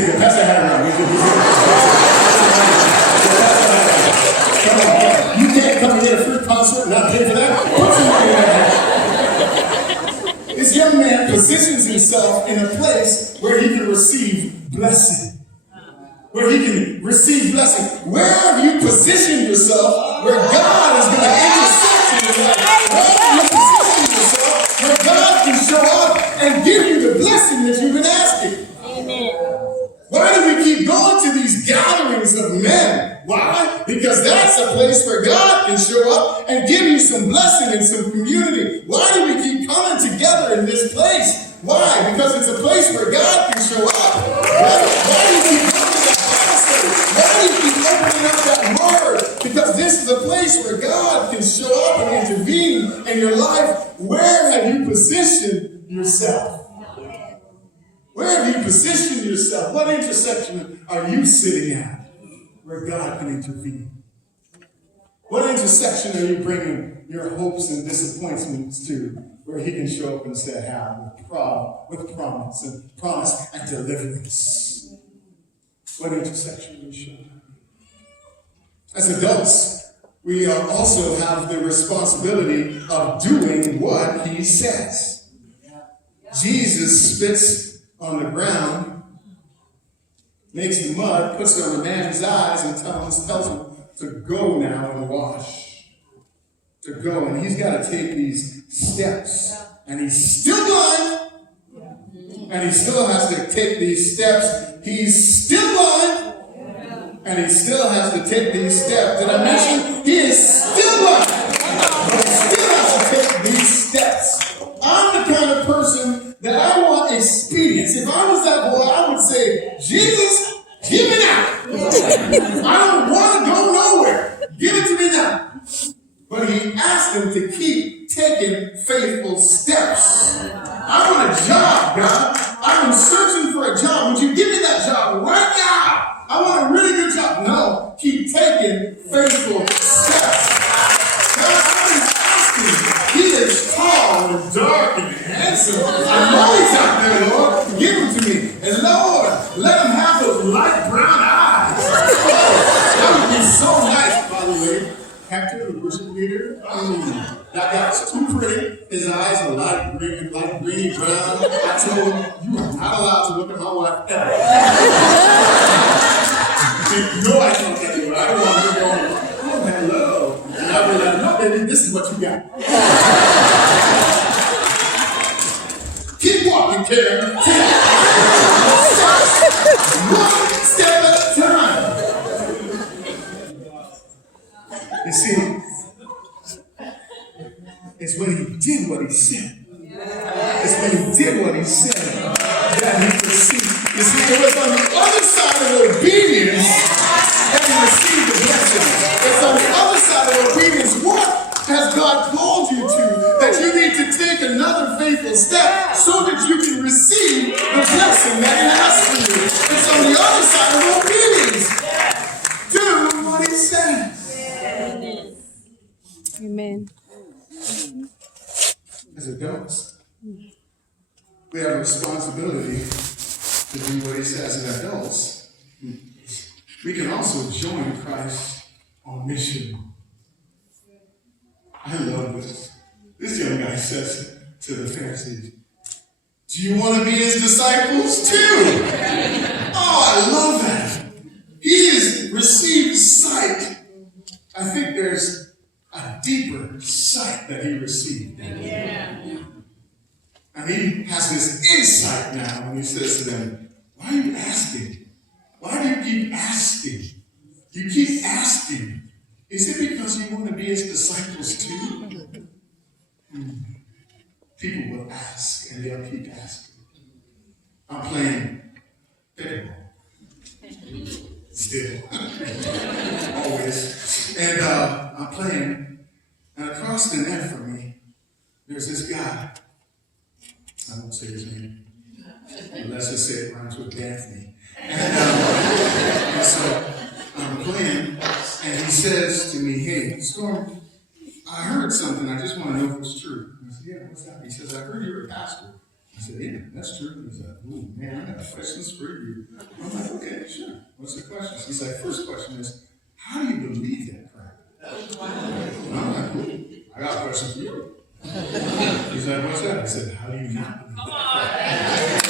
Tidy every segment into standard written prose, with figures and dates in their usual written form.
say good. Pass that hat around. Come on. You can't come and get a free concert and not pay for that. Put some money in that. This young man positions himself in a place where he can receive blessing. Where he can receive blessing. Where have you positioned yourself where God is going to intersect in your life? Where have you positioned yourself where God can show up and give you the blessing that you've been asking? Amen. Why do we keep going to these gatherings of men? Why? Because that's a place where God can show up and give you some blessing and some community. Why do we keep coming together in this place? Why? Because it's a place where God can show up. Why do you keep coming to that Bible study? Why do you keep opening up that word? Because this is a place where God can show up and intervene in your life. Where have you positioned yourself? Where have you positioned yourself? What intersection are you sitting at where God can intervene? What intersection are you bringing your hopes and disappointments to where he can show up and say, with promise and deliverance? What intersection are you showing? As adults, we also have the responsibility of doing what he says. Jesus spits on the ground, makes the mud, puts it on the man's eyes, and tells him to go now and wash. To go. And he's got to take these steps. And he's still blind. And he still has to take these steps. He's still blind. And he still has to take these steps. Did I mention? He is still blind. But he still has to take these steps. I'm the kind of person that I want experience. If I was that boy, I would say, Jesus, give me now. I don't want to go nowhere. Give it to me now. But he asked him to keep taking faithful steps. I want a job, God. I've been searching for a job. Would you give me that job right now? I want a really good job. No, keep taking faithful steps. God, I'm asking. He is tall and dark and handsome. I know he's out there, Lord. Give him to me. And Lord, let him have those light brown eyes. That would be so nice, by the way. Hector, the worship leader. That guy's too pretty. His eyes are light greeny brown. I told him, you are not allowed to look at my wife ever. You know I can't tell you, but I don't want to go, oh, hello. And I'll be like, no, baby, this is what you got. Keep walking, Karen. One step at a time. You see, it's when he did what he said. It's when he did what he said that he received. You see, it was on the other side of obedience that he received the blessing. It's on the other side of obedience. What has God called you to that you need to take another faithful step so that you can receive the blessing that he has for you? It's on the other side of obedience. Do what he says. Amen. As adults, we have a responsibility to do what he says. As adults, we can also join Christ on mission. I love this. This young guy says to the Pharisees, do you want to be his disciples too? Oh, I love that. He has received sight. I think there's a deeper sight that he received. Yeah. And he has this insight now, and he says to them, why are you asking? Why do you keep asking? You keep asking. Is it because you want to be his disciples too? People will ask, and they'll keep asking. I'm playing pickleball. Still. Always. And I'm playing, and across the net from me, there's this guy. I won't say his name. But let's just say it rhymes with Daphne. And so I'm playing, and he says to me, hey, Storm, I heard something. I just want to know if it's true. And I said, yeah, what's that? He says, I heard you're a pastor. I He said, yeah, that's true. He said, oh man, I got questions for you. I'm like, okay, sure. What's the question? He said, first question is, how do you believe that crap? I'm like, I got a question for you. He said, what's that? I said, how do you not believe that?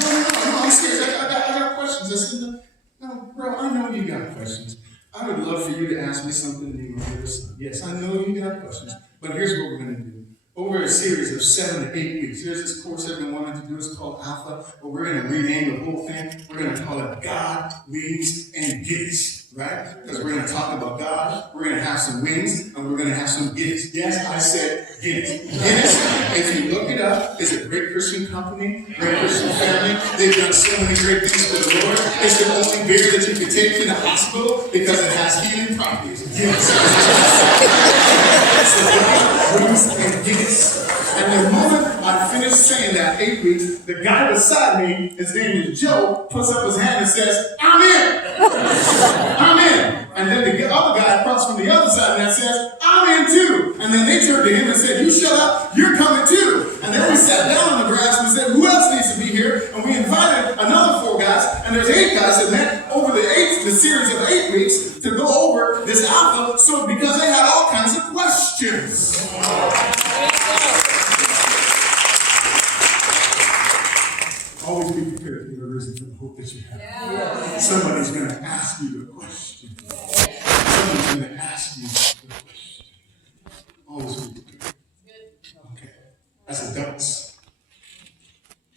No, I'm serious. I got questions. I said, no, bro, I know you got questions. I would love for you to ask me something and you will this. Yes, I know you got questions, but here's what we're going to do. Over a series of 7 to 8 weeks, here's this course I've been wanting to do. It's called Alpha, but we're going to rename the whole thing. We're going to call it God, Wings, and Gifts, right? Because we're going to talk about God, we're going to have some wings, and we're going to have some gifts. Yes, I said gifts. Guinness, if you look it up, is a great Christian company, great Christian family. They've done so many great things for the Lord. It's the only beer that you can take to the hospital because it has healing properties. Guinness. So God, Wings, and Gifts. And the moment I finished saying that, 8 weeks, the guy beside me, his name is Joe, puts up his hand and says, I'm in. I'm in. And then the other guy across from the other side of that says, I'm in too. And then they turned to him and said, you shut up, you're coming too. And then we sat down on the grass and we said, who else needs to be here? And we invited another 4 guys, and there's 8 guys that met over the series of 8 weeks to go over this alpha, so because they had all kinds of questions. Always be prepared to give a reason for the hope that you have. Yeah. Somebody's going to ask you a question.